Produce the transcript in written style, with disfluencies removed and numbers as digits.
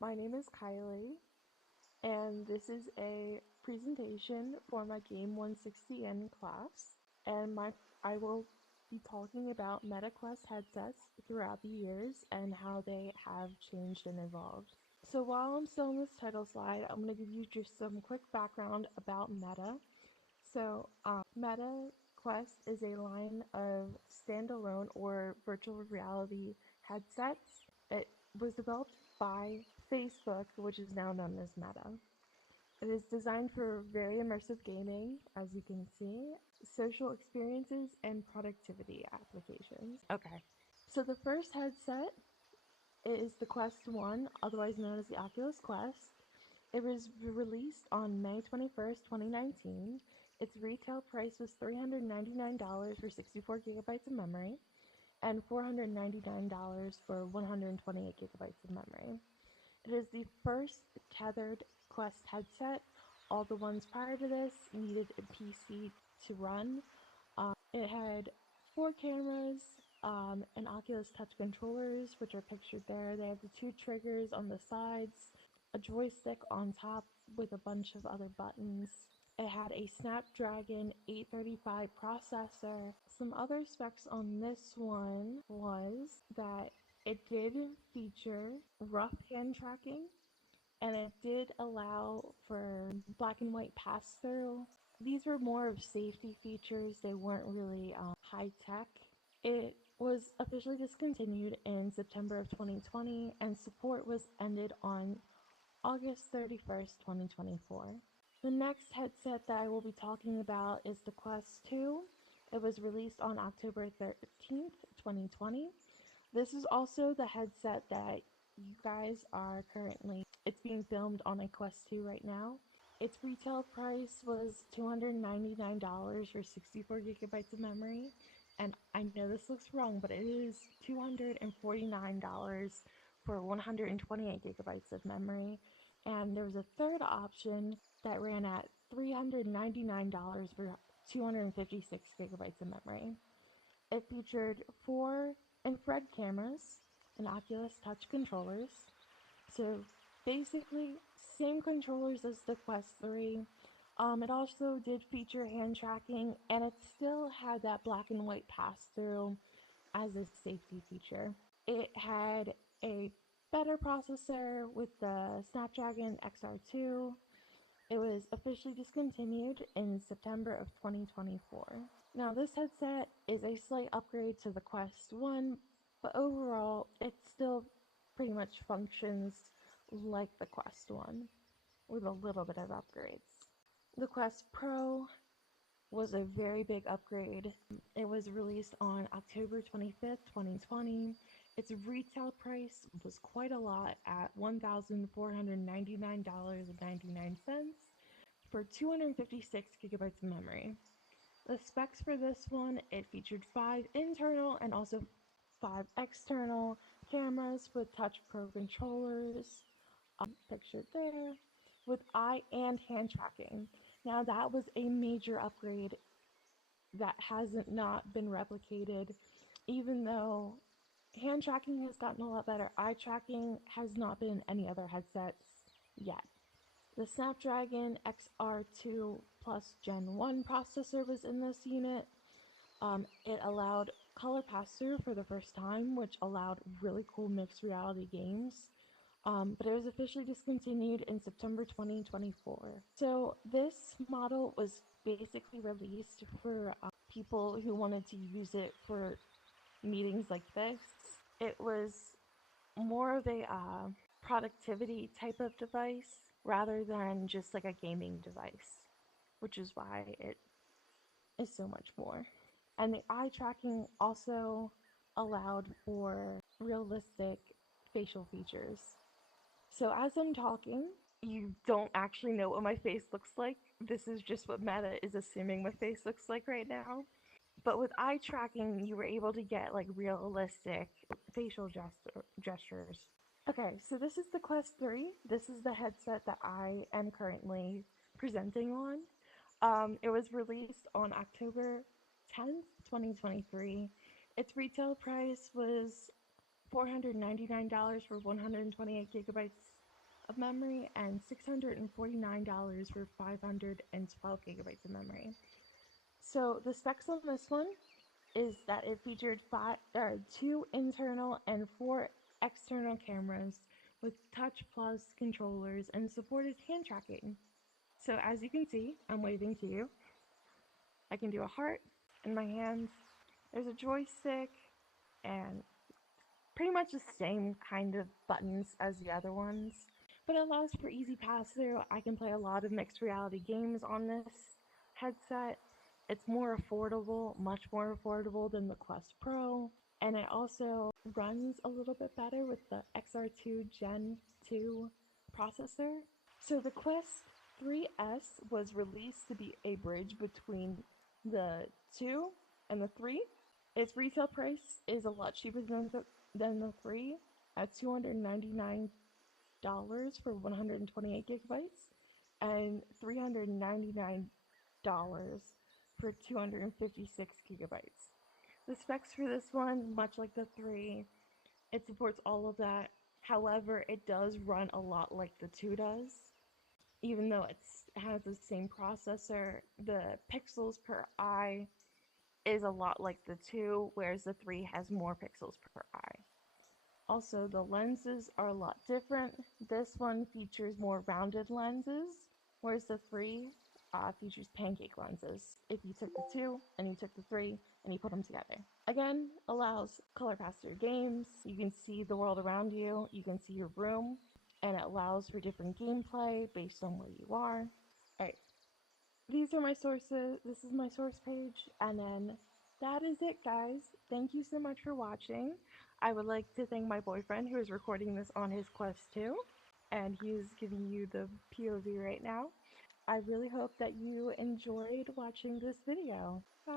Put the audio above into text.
My name is Kylie, and this is a presentation for my Game 160N class. And I will be talking about MetaQuest headsets throughout the years and how they have changed and evolved. So while I'm still on this title slide, I'm going to give you just some quick background about Meta. MetaQuest is a line of standalone or virtual reality headsets. It was developed by Facebook, which is now known as Meta. It is designed for very immersive gaming, as you can see, social experiences, and productivity applications. Okay, so the first headset is the Quest 1, otherwise known as the Oculus Quest. It was released on May 21st, 2019. Its retail price was $399 for 64 gigabytes of memory and $499 for 128 gigabytes of memory. It is the first tethered Quest headset. All the ones prior to this needed a PC to run. It had 4 cameras, and Oculus Touch controllers, which are pictured there. They have the 2 triggers on the sides, a joystick on top with a bunch of other buttons. It had a Snapdragon 835 processor. Some other specs on this one was that it did feature rough hand tracking, and it did allow for black and white pass through. These were more of safety features, they weren't really high tech. It was officially discontinued in September of 2020, and support was ended on August 31st, 2024. The next headset that I will be talking about is the Quest 2. It was released on October 13th, 2020. This is also the headset that you guys are currently, it's being filmed on a Quest 2 right now. Its retail price was $299 for 64 gigabytes of memory. And I know this looks wrong, but it is $249 for 128 gigabytes of memory. And there was a third option that ran at $399 for 256 gigabytes of memory. It featured 4 infrared cameras and Oculus Touch controllers. So basically, same controllers as the Quest 3. It also did feature hand tracking, and it still had that black and white pass through as a safety feature. It had a better processor with the Snapdragon XR2. It was officially discontinued in September of 2024. Now, this headset is a slight upgrade to the Quest 1, but overall, it still pretty much functions like the Quest 1 with a little bit of upgrades. The Quest Pro was a very big upgrade. It was released on October 25th, 2020. Its retail price was quite a lot at $1,499.99 for 256 gigabytes of memory. The specs for this one, it featured 5 internal and also 5 external cameras with Touch Pro controllers, pictured there, with eye and hand tracking. Now that was a major upgrade that hasn't not been replicated, even though hand tracking has gotten a lot better. Eye tracking has not been in any other headsets yet. The Snapdragon XR2 Plus Gen 1 processor was in this unit. It allowed color pass-through for the first time, which allowed really cool mixed reality games. But it was officially discontinued in September 2024. So this model was basically released for people who wanted to use it for meetings like this. It was more of a productivity type of device rather than just like a gaming device, which is why it is so much more. And the eye tracking also allowed for realistic facial features. So as I'm talking, you don't actually know what my face looks like. This is just what Meta is assuming my face looks like right now. But with eye tracking, you were able to get like realistic facial gestures. Okay, so this is the Quest 3. This is the headset that I am currently presenting on. It was released on October 10th, 2023. Its retail price was $499 for 128 gigabytes of memory, and $649 for 512 gigabytes of memory. So the specs on this one is that it featured two internal and four external cameras with Touch Plus controllers and supported hand tracking. So as you can see, I'm waving to you. I can do a heart in my hands. There's a joystick and pretty much the same kind of buttons as the other ones, but it allows for easy pass through. I can play a lot of mixed reality games on this headset. It's more affordable, much more affordable than the Quest Pro, and it also runs a little bit better with the XR2 Gen 2 processor. So the Quest 3S was released to be a bridge between the 2 and the 3. Its retail price is a lot cheaper than the 3 at $299 for 128 gigabytes and $399 for 256 gigabytes. The specs for this one, much like the 3, it supports all of that. However, it does run a lot like the 2 does. Even though it has the same processor, the pixels per eye is a lot like the 2, whereas the 3 has more pixels per eye. Also, the lenses are a lot different. This one features more rounded lenses, whereas the 3 features pancake lenses. If you took the 2 and you took the 3 and you put them together. Again, allows color pass through games. You can see the world around you, you can see your room, and it allows for different gameplay based on where you are. Alright, these are my sources. This is my source page, and then that is it, guys. Thank you so much for watching. I would like to thank my boyfriend who is recording this on his Quest 2, and he is giving you the POV right now. I really hope that you enjoyed watching this video. Bye.